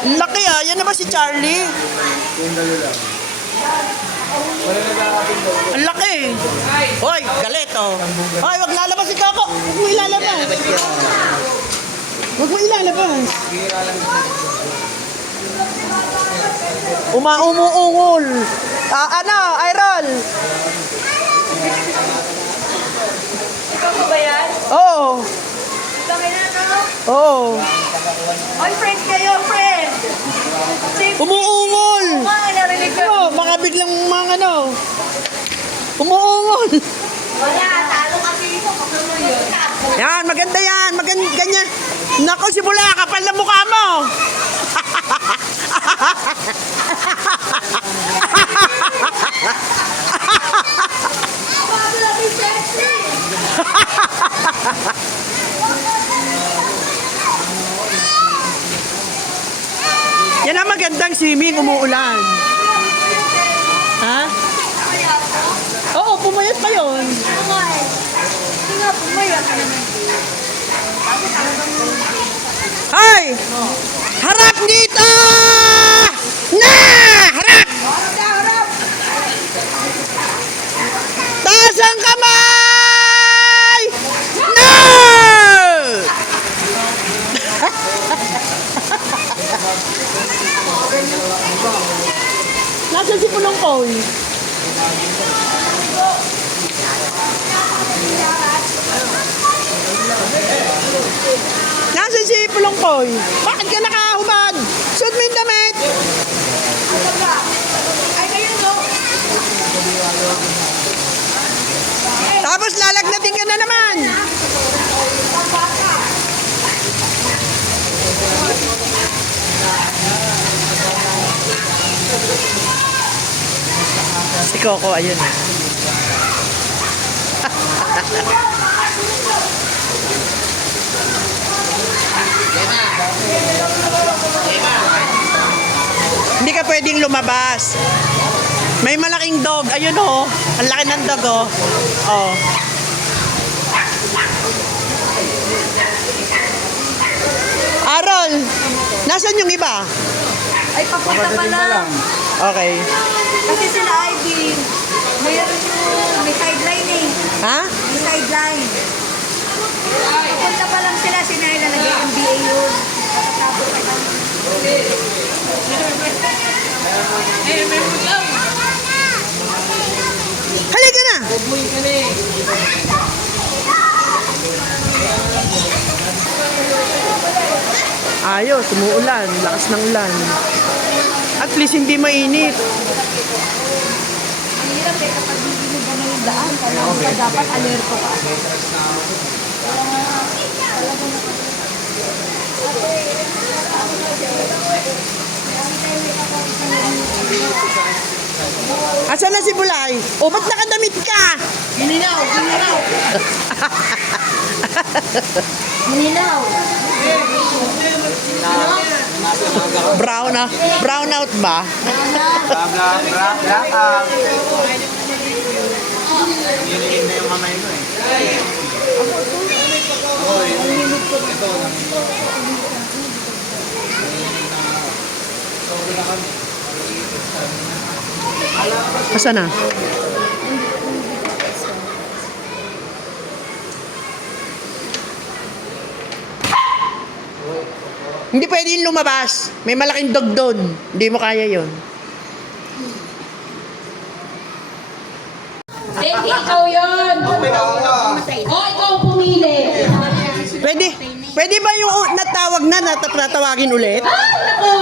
Ang laki ah. Yan na ba si Charlie? Ang laki. Hoy, galit oh. Hoy, wag lalabas si Coco. Huwag mo ilalabas. Huwag mo ilalabas. Umuungol. Ano, Iron? Ikaw ba yan? Oo. Laki na, no? Oo. Oy, friend kayo, friend! Umuungol. Narinig ko. Ano, baka biglang mga ano. Umuungol. Wala, talo kasi ito. Yan, maganda yan. Maganda, ganyan. Nako, si Bula, kapal na mukha mo. Yan ang magandang swimming, umuulan. Ha? Oo, pumayat pa yun. Hoy! Harap dito! Na! Harap! Taas ang kamay! No! Nasaan si Pulong Koy? Nasaan si Pulong Koy? Bakit ka nakahubad? Suot mo yung damit! Ay, kayo, no? Tapos lalagnatin ka na naman! Si Coco, ayun. Hindi ka pwedeng lumabas. May malaking dog. Ayun oh. Ang laki ng dog oh. Oh. Aaron, nasaan yung iba? Ay, papunta pa lang. Okay. Kasi sila Ivy, mayroon yung may sideline eh. Ha? May sideline. Papunta pa lang sila, sinayla nag-MBA yun. Tapos ay Halika na! Ayos, umuulan. Lakas ng ulan. At least hindi mainit. ang hirap eh kapag hindi mo ba yung daan, kaya dapat alerto ka. Asan na si Bulay? O, ba't nakadamit ka? Gininaw, gininaw. Gininaw. Brown na. Brown out ba? Black out. Nililin na yung kamay mo eh. Asan na? Hindi pwede yung lumabas. May malaking dog doon. Hindi mo kaya yon. Hindi, ikaw yun. O, ikaw pumili. Pwede ba yung natawag na natatawagin ulit? Ay, nako.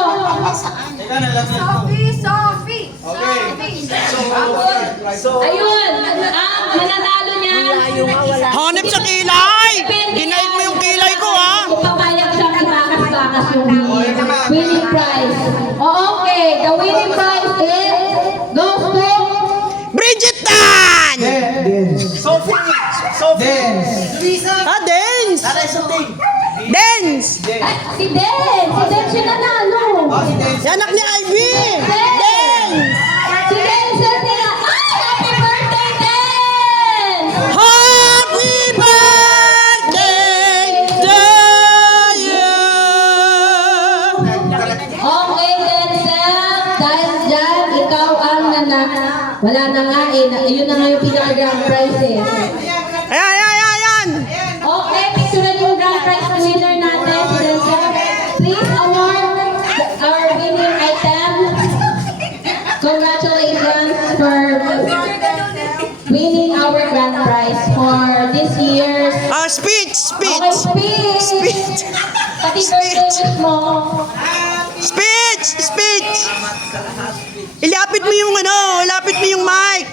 Sophie! Ayun, ang mananalo niyan. Hanip sa kilay! Dinaig mo yung kilay ko ha! Kung papayag siya, ibakas-bakas yung winning prize. O, okay. The winning prize is goes to Bridget Tan! Sophie! Ah, Dance! Dance! ay, si Den. Si Den siya nanalo. Si anak ni Ivy! Dance! Si Den sir nila. Ay, happy birthday, Den! Happy birthday to you! Okay, Denzel. Dahil dyan, ikaw ang wala na nga eh. Yun na nga yung pinaka-grand prize eh. Ayan. Okay, picture yung grand prize winner natin, si Denzel. Please award our winning item. Congratulations for winning our grand prize for this year's... Speech. Okay, speech! Pati birthday wish mo. Speech. Ilapit mo yung mic.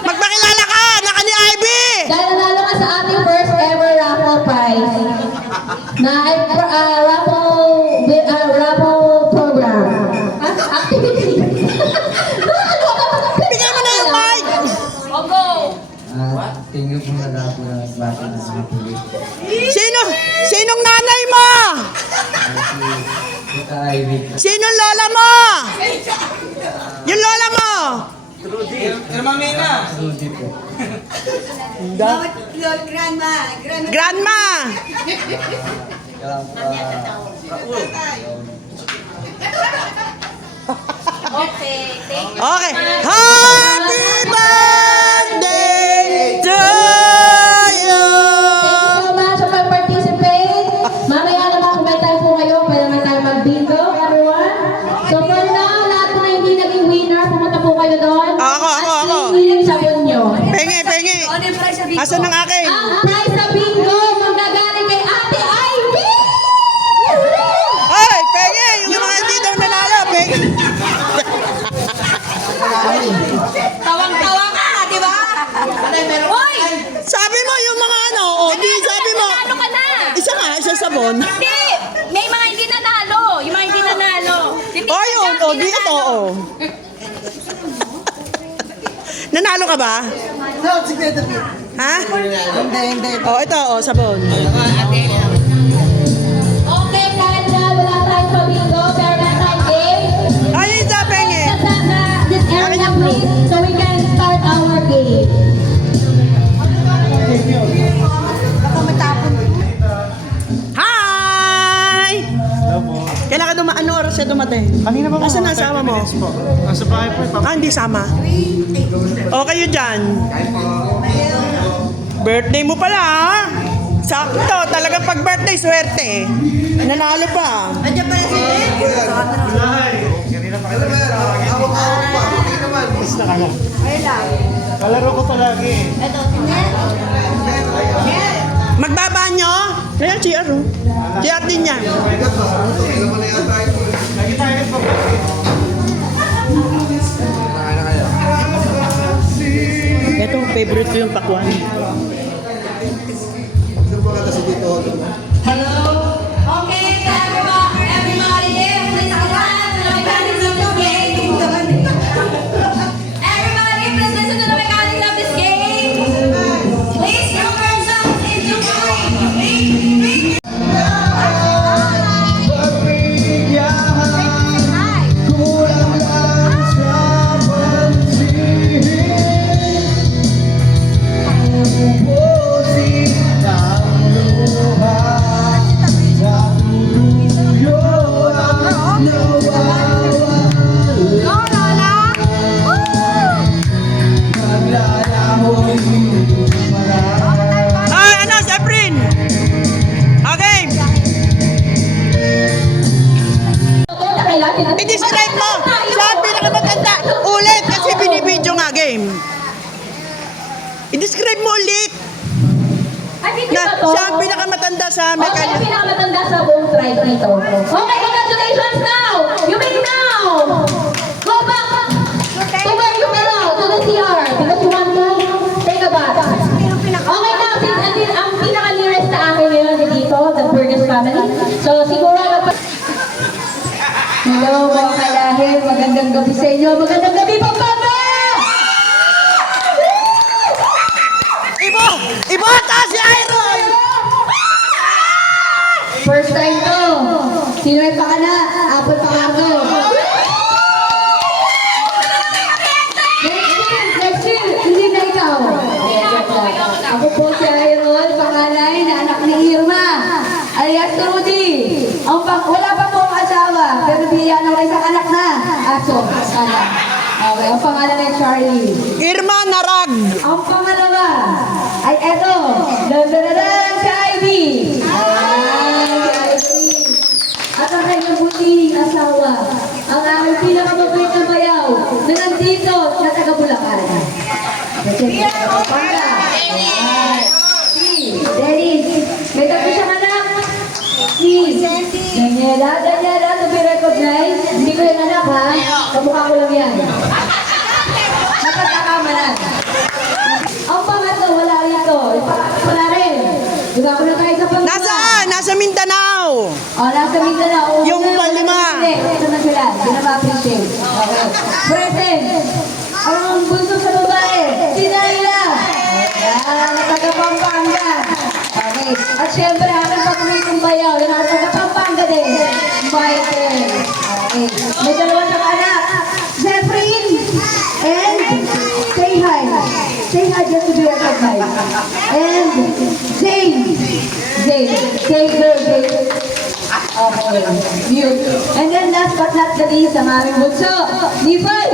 Magpakilala ka, naka ni Ivy. Dahil nanalo ka sa ating first ever raffle prize na raffle program. Activity. Bigyan mo na yung mic. Thank you po sa lahat ng bata na nakapili. Sinong nanay mo? Tita Ivy. Sinong lola mo? Yung lola mo. Rudy po. Grandma. Okay, thank you. Okay. Happy birthday to you. Thank you so much sa pag-participate. Mamaya naman kung may time po kayo, pwede naman tayo mag-bingo, everyone. So for now, lahat na hindi naging winner, pumunta po kayo doon. Ako. At yung sabon nyo. Pengi. Ano yung price sa Bicol? Asan ang akin? Ang prize sa bingo, manggagaling kay Ate Ivy! Ay, pengi. Yung mga hindi daw nanalo. Pengi. Tawang-tawa ka, di ba? Uy! Sabi mo yung mga sabi mo. Nanalo ka na! Isa sabon. Hindi! May mga hindi nanalo. Yung mga hindi nanalo. Di ito, Nanalo ka ba? No, sige, Ha? Hindi. Ito, sabon. Okay, kahit na wala tayong pabingo, pero na tayong game. Ay, isa, pengi. This area, please, so we can start our game. Hi! Kailangan anong oras siya dumating? Kanina ba po? Asan ang asawa mo? Nasa bahay po. Hindi sama. O kayo dyan. Birthday mo pala, ha? Sakto, talagang pag birthday, swerte. Nanalo pa. Andiyan pala si Kalaro ko to lagi. Magbabanyo? Ayan, CR, oh. CR din yan. Ito, favorite ko yung pakwan. Okay, so everybody here, please clap to the mechanics of this game. Everybody, please listen to the mechanics of this game. Please throw yourselves into mine. Ay, Zephyrin! Okay, i-describe mo. Siya ang pinakamatanda. Ulit, kasi binibidyo nga game. I-describe mo ulit. Ay, video Na ba to? siya ang pinakamatanda sa Okay, mechanic. pinakamatanda sa buong tribe dito. Okay, congratulations now! You may now! Go back! Go back to the CR because you want to take a bath. Okay now, since ang pinaka-nearest sa akin ngayon dito, the Burgess family. So, siguro hello mga kalahir, magandang gabi sa inyo. Magandang gabi po, Papa! Ibota si Iron! First time to. Sino ay pakana? Apple pakano. Next year, hindi na ikaw. Ako po si Iron, panganay na anak ni Irma, alias Rudy. Wala pa po ang asawa, pero ng isang anak na aso. Sana. Okay, ang pangalan ay Charlie. Irma Narag. Ang pangalawa ay eto. Dandaradan sa Ivy. Ayan, si Ivy. At ang kanyang butihing asawa. Ang aming pinakamabait na bayaw na nandito sa taga Bulacan. Kasi Pampanga. Ayan. Si Dennis. May tatlo siyang anak. Si Daniela, to be recognized. Hindi ko yung anak ha. Kamukha ko lang yan. Nakakamalan. Ang pangatlo, wala rito. Wala rin. Diba ko na tayo sa pangatlo. Nasaan? Nasa Mindanao. Nasa Mindanao. Yung palima. Hindi, ito na sila. Hindi na ma-appreciate. Okay. Present. Ang bunso sa babae. Si Naila. Ayan, taga-Pampanga. Okay. At syempre, ang pagkumitong bayaw. Yan ang taga-Pampanga din. Michael. Okay. May dalawa siyang anak. Zephyrin. And say hi. Say hi just to be recognized. And Zane. Okay. Mute. And then last but not the least, ang aming bunso. Nipay.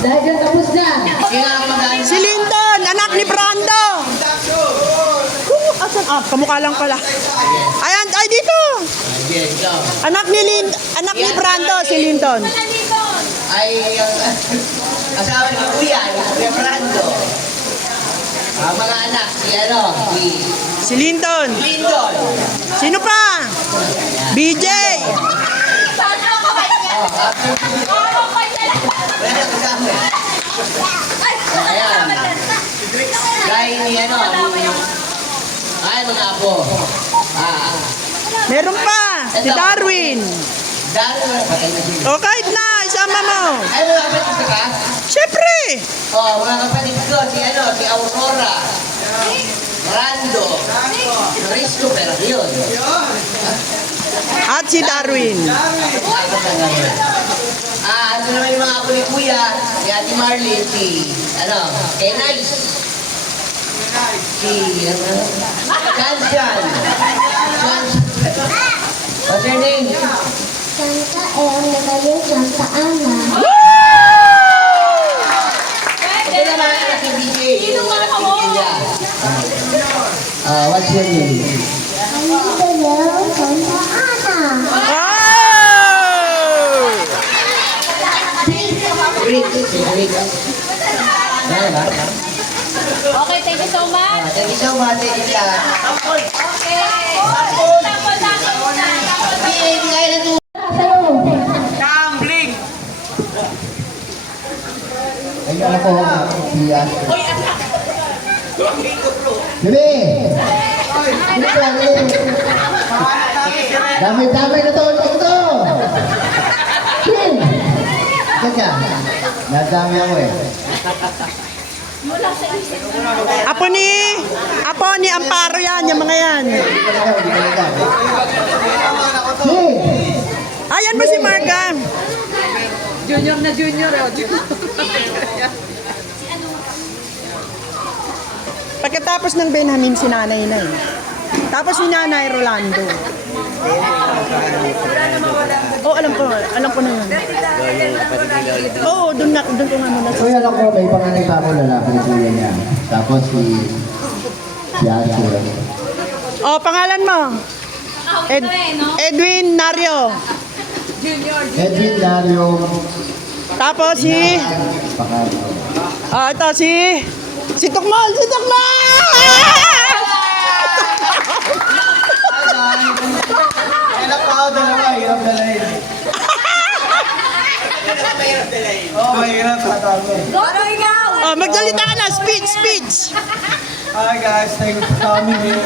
Dahil dyan tapos na. Si Linton, anak ni Brando. Asan? Kamukha lang pala. Ayan, ay dito. Anak ni Brando, si Linton. Ay asawa ni Kuya, Kuya Brando. Ang mga anak, Si Linton. Lindon. Sino pa? BJ. Wala kasama. Ayan. Dahil ni ay mga apo. Meron pa. Si Darwin. Darwin. O kahit na, isama mo. Ay mga kapatid ka? Siyempre. Mga kapatid ko, si Aurora. Brando. Risco, pero yun. At si Darwin. Ano naman yung mga apo ni Kuya, si Ate Marlene, kay Nice. Si, Janshan. What's your name? Santa ang nagaling Santa Ana. Ito naman si BJ, yung mga niya. What's your name? Ang nagaling Santa Ana. Wow! Rick. Ba? Okay, thank you so much. Thank you so much. Thank you. Okay. Hindi kayo na to. Ayun ako, si Bebe! Dami-dami na to, ito! Teka, nadami ako eh. Apo ni Amparo yan, yung mga yan. Ayan mo si Marga. Junior na junior. Pagkatapos ng Benjamin, si nanay na eh. Tapos si nanay Rolando. Oh, alam ko na yun. Oo, doon ko nga muna. So yan ako, may panganay pa ako lalaki na kuya niya. Tapos si Arthur. Oh, pangalan mo? Edwin Nario. Edwin Dario. Tapos si... ito si Tukmal! Si Tukmal! Hirap ako dalawa, hirap dalahin. Oo, mahirap tatago. Oh, magsalita ka na. Speech. Hi guys, thank you for coming here.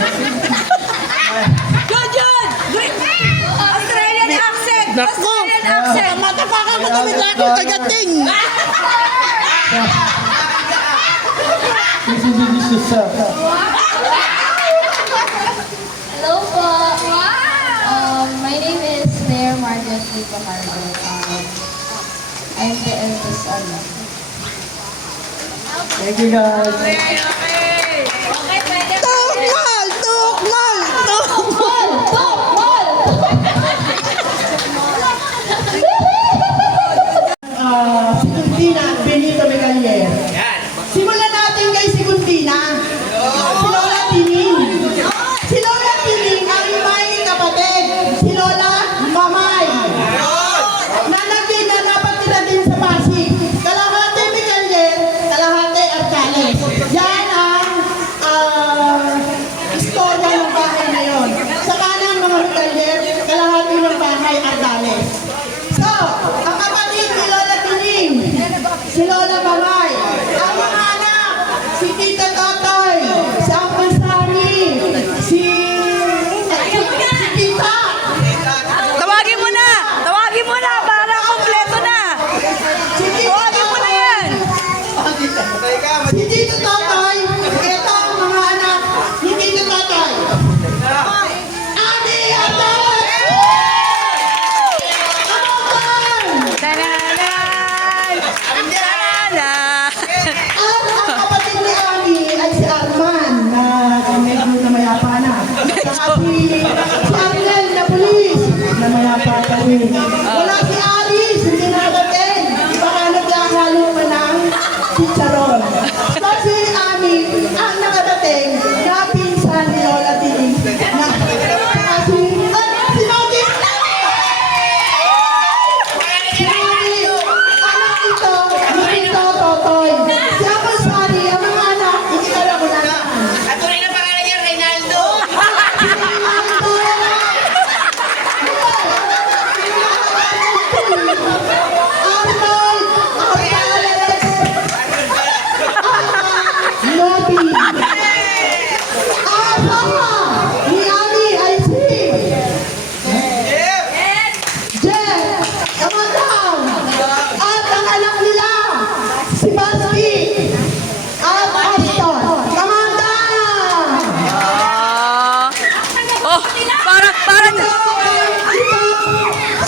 Australian accent! Naku! Australian accent! Matapakan mo kami dahil kagating! This is delicious stuff. Hello po. My name is Claire Margaret Rico Harbo. I'm the eldest son. Thank you guys. Okay, pwede. Tukmal!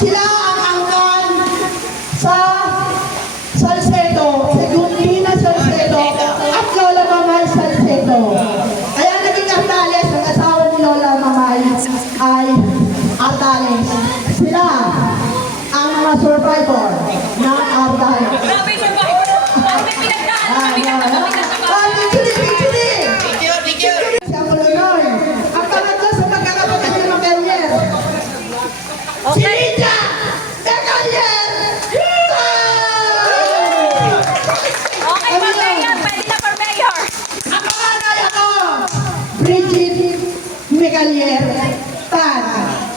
Sila ang angkan sa Salcedo, Segundina Salcedo, at Lola Mamay Salcedo. Kaya naging Ardales, ang asawa ni Lola Mamay ay Ardales. Sila ang mga survivor ng Ardales. Grabe, survivor. May pinagdaan. Picture! Si Apolonoy. Ang pangatlo sa magkakapatid ng Macalier. Si Lydia Macalier! Okay, for mayor. Pwede na for mayor. Ang panganay ako, Bridget Macalier Tan.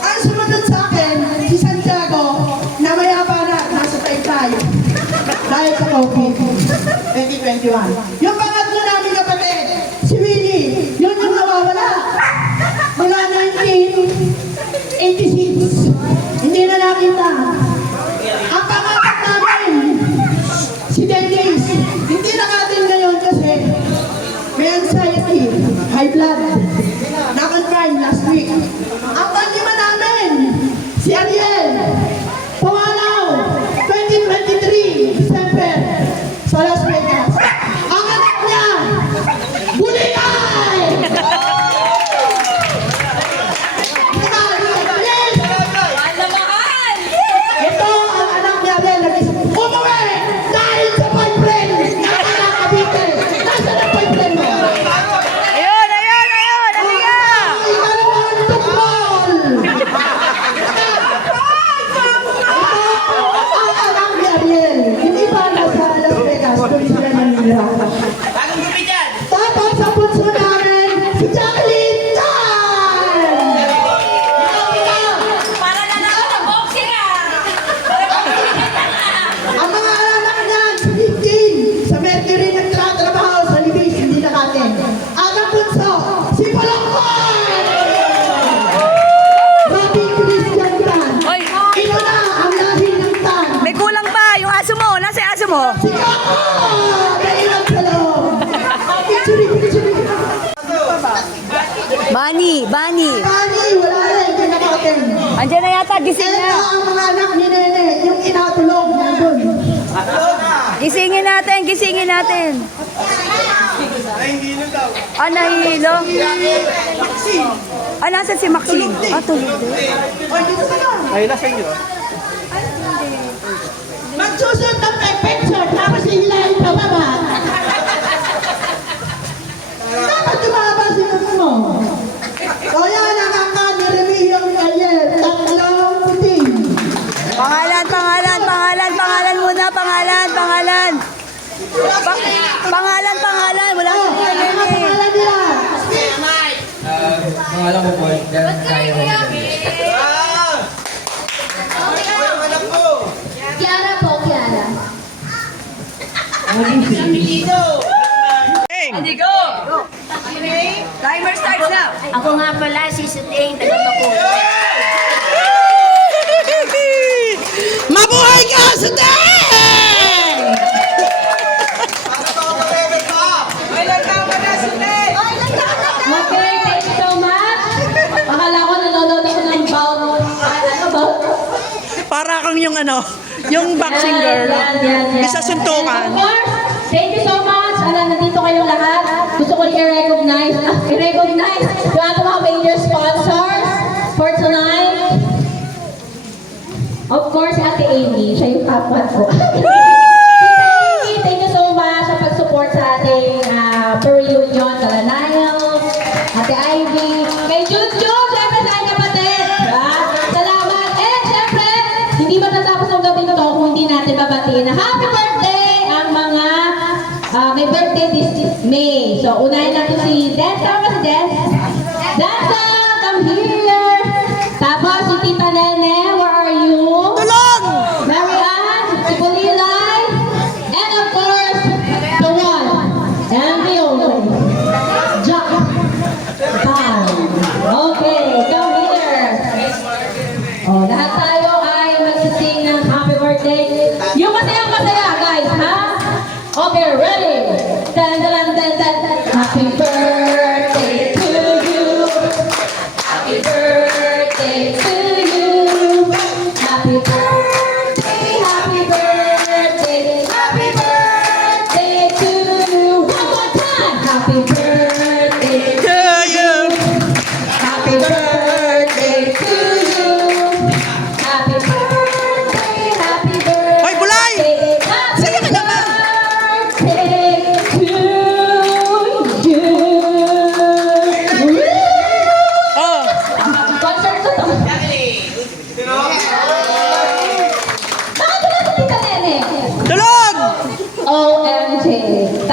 Ang sumunod sa akin, si Santiago, na mayapa na nasa Taytay. Dahil sa COVID, 2021. Yung pangatlo namin kapatid, si Willie, yun yung nawawala. Mula 1986, hindi na nakita. Ang pangapat namin, si Dennis, hindi nakatin ngayon kasi may anxiety, high blood, na-confine last week. Ang panlima namin, si Ariel, Pumalaw, 2023, December, sa Las Vegas. Ang anak niya, Bulikay! Mahal na mahal. Ito ang anak niya, Abel, umuwi dahil sa boyfriend na kinakabitin. Nasaan ang boyfriend mo? Ayun. Halika. Ikalawang tukmol! Ang anak ni Ariel, hindi pa nasa Las Vegas, kung sila nanira. Bagong gupi dyan! Tapos sa punso namin, si Jacqueline Tan! Para na lang sa boxing ah. Para Ang mga anak niyan, si 15, sa Mercury nagtatrabaho sa Libis, hindi nakatin. At ang punso, si Palangkon! Robin Christian Tan. Hoy. Ito na ang lahi ng Tan. May kulang pa. Yung aso mo. Nasa yung aso mo? Si Coco! Nailan sa loob. Picture. Bani. Mani, wala na, hindi nakatin. Andiyan na yata. Gising Ito na. ang mga anak ni Nene, yung inatulog nandun. Gisingin natin. Ah, nahihilo? Ah, nasa si Maxine? Ah, tulog din. Oy, dito ka na. Ay, nasa inyo. Magsusunod ng picture, tapos hihilahin pa baba. Dapat tumaba si Mama mo. O yan, nakakani, Remigio Macalier, tatlong puting. Pangalan muna, pangalan. Pangalan. Wala O, sa ang mga pangalan nila. Pangalan ko po, Dan Cairo. Kiara po, Kiara. Ready, go! Timer starts now. Ako nga pala si Suting, taga Bacoor. Mabuhay ka sa day! Okay, thank you so much. Akala ko nanonood ako ng bout. Para kang yung yung boxing girl. Isa suntukan. Of course, thank you so much. Alam, nandito kayong lahat. Gusto ko i-recognize yung ating mga major sponsors for tonight. Of course, Ate Amy. Siya yung top one ko. Amy, thank you so much sa pag-support sa ating per-reunion, Kalanayo, Ate Ivy, kay Junjun, syempre sa aking kapatid. Salamat. And syempre, hindi matatapos ang gabi ito kung hindi natin babatiin na happy birthday ang mga may birthday this May. So, unahin natin si Des. Tama ba si Des? Dasa, come here. Tapos si Tita Nene, where are you? Tulong! Marianne, si Bulilay, and of course, the one and the only, Jack. Okay, come here. Oh, lahat tayo ay magsising ng happy birthday. Yung masayang-masaya, guys, ha? Okay, ready? Happy birthday to you. Happy birthday to you. Happy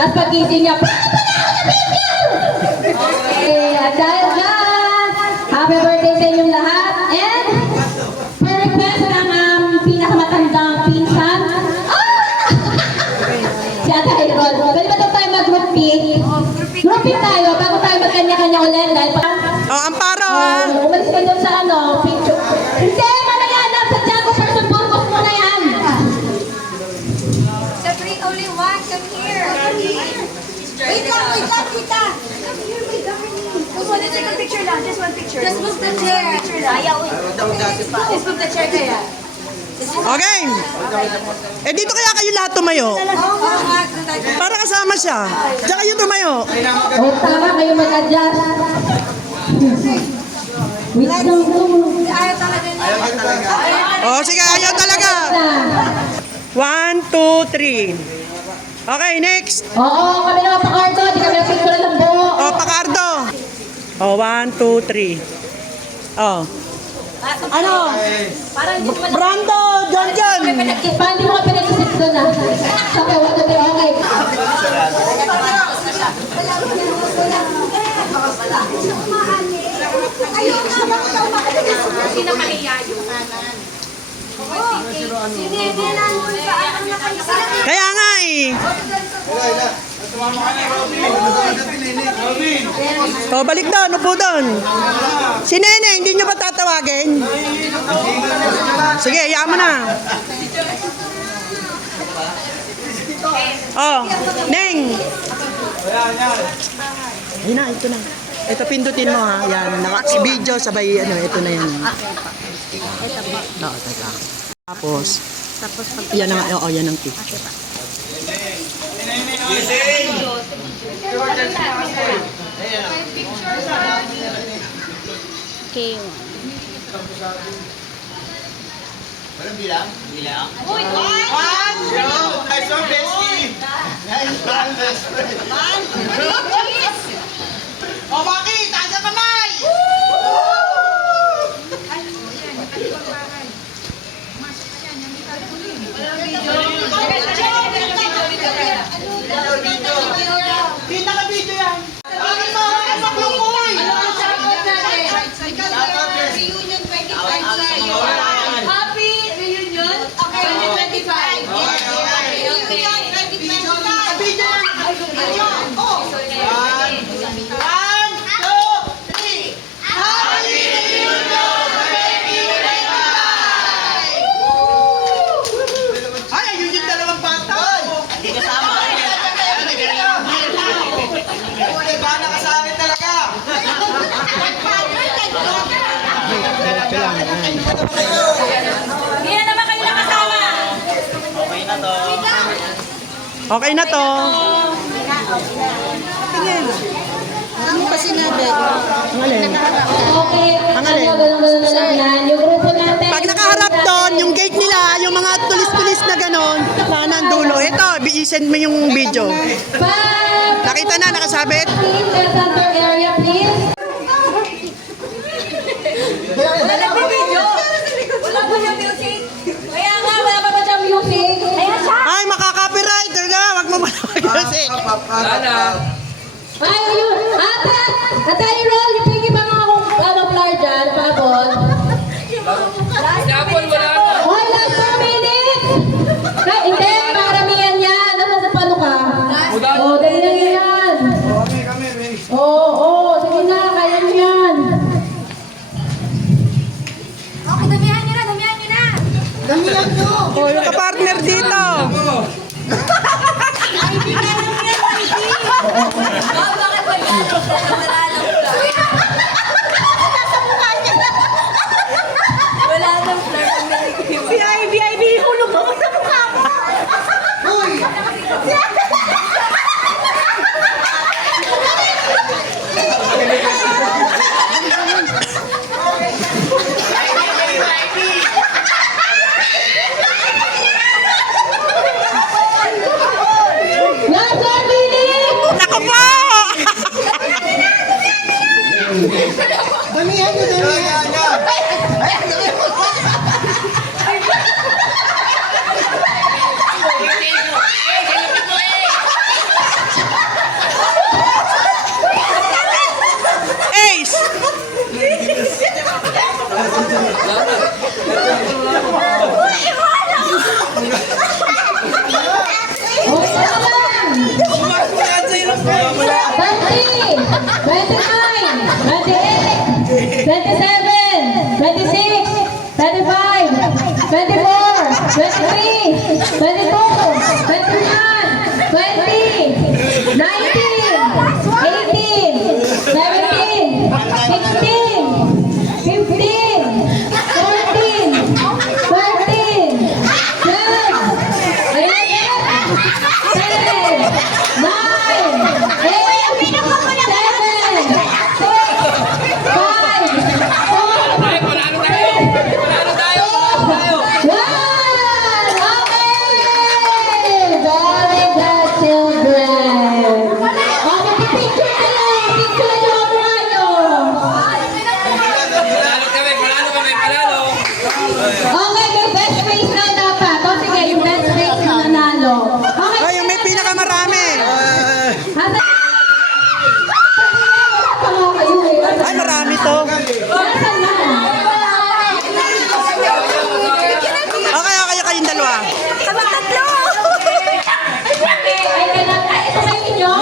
Tapos pagising niya, "Papa na ako na picture!" Okay, at dahil dyan, happy birthday sa inyong lahat. And, per request ng pinakamatandang pinsan, si Ate Hayrol. Pwede ba daw tayo mag-group pic? Group pic tayo, bago tayo magkanya-kanya ulit. Dahil Oh, Amparo ha. umalis ka doon sa picture. Hindi, mamaya na, sa Tiago Person Burgos mo na yan. The three only one, come here. Wait lang, tita. Come here, wait lang. Just want to take a picture lang, just one picture. Just move the chair. Ayaw, just move the chair kaya. Okay. Eh dito kaya kayo lahat tumayo. Para kasama siya. Diyan kayo tumayo. O, tama kayo mag-adjust. Wait lang, Ayaw talaga niya. Oh, sige, ayaw talaga. 1, 2, 3. Okay, next. Oo, kami na pakardo. Di kami napicture ng buo. Oh, Pacardo. Oh, 1, 2, 3. Oh. Ano? Brando, John. Pa, hindi mo ka pinag-isip doon ah. Sabi, wag na tayo, okay. Ayaw nga, bakit ako makalimutan? Hindi na mahiya yun. Sinibilan mo sa ano na kayo sa Kaya nga eh. Oh, balik doon, upo doon. Si Nene, hindi nyo ba tatawagin? Sige, hayaan mo na. Oh, Neng. Ayun na, ito na. Ito, pindutin mo ha. Yan, naka-video sabay, ito na yan. Oo, teka. Tapos, yan ang, yan ang picture. Okay. O, bakit? Taas ang kamay! Kita ka video yan. Bakit mo? Ano ko lukoy? Reunion 25. Happy reunion. Okay, 25. Video yan. Oh. 1, 2, 3. Happy Reunion 2025! Ay, ayun yung dalawang bata. Hindi kasama. Bala ka sa akin talaga. Hindi na naman kayo nakasama. Okay na to. Ano pa sinabi? Ang alin? Okay, Ang alin? ganun na lang yan. Yung grupo natin. Pag nakaharap doon, yung gate nila, yung mga tulis-tulis na ganon, sana ang dulo. Ito, i-send mo yung video. Five. Nakita na, nakasabit? Please, the center area, please. Wala nagbibideo. Wala pa yung music. Kaya nga, wala pa ba siyang music? Ayan siya. Ay, makaka-copyright ka. Wag mo mag-music. Ay, ayun. Ate Hayrol, yung pingi pa nga akong flower dyan, paabot. Hoy, last 4 minutes! Hindi, maramihan yan. Nasa paano ka? Oo, dali lang yan. Oo, sige na, kaya mo yan. Okay, damihan nyo na, damihan nyo na. Damihan nyo. Oh, yung ka-partner dito. Hindi ka lang yan, hindi. Bakit ba yan? Wala nang flirt. Si Ivy, hulog ako sa mukha mo. Last 4 minutes! Naku po! Damihan nyo, damihan. 27, 26, 25, 24, 23, 22, 21, 20, 19, 18, 17, 16, 15, 14, 13, 12, 11, 10, 9, Okay, yung best race na dapat. O sige, yung best race na nanalo. Okay. Ay, yung may pinakamarami. Hasa... Tama kayo eh. Ay, marami to. Nasaan na? Okay, kayong dalawa. Ay, kailan? Ay, ito kayo inyo?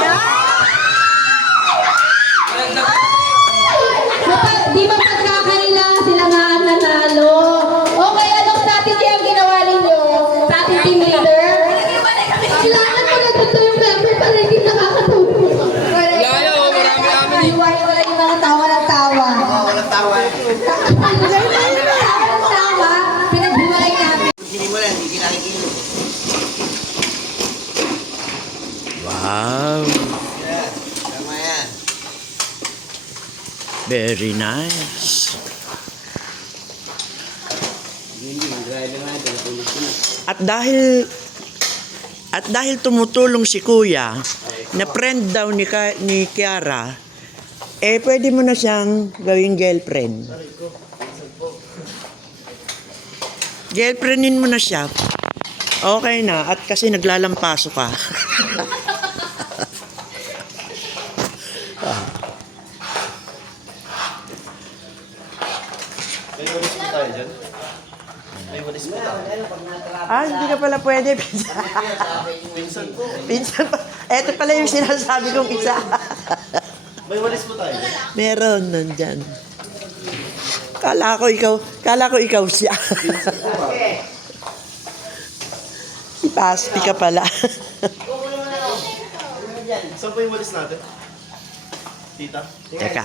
Di ba pagkakanila sila nga ang nanalo? Okay, anong strategy ang ginawa ninyo? Sa ating team leader? Kailangan mo nagpunta yung member para hindi nakakatulog. Iwanan ko lang yung mga tawa ng tawa. Walang tawa. Tawa ng tawa, pinaghiwalay namin. Hindi mo lang, hindi kinakikilo. Wow. Yan, tama yan. Very nice. Hindi, yung driver natin, natulog ko na. At dahil tumutulong si Kuya, na friend daw ni Kiara, eh pwede mo na siyang gawing girlfriend. Girlfriendin mo na siya. Okay na, at kasi naglalampaso ka. Hindi ka pala pwede. Pinsan pa. Eto pala yung sinasabi kong isa. May walis mo tayo. Meron nandyan. Kala ko ikaw siya. Si Pasti ka pala. Saan po yung walis natin? Tita? Teka.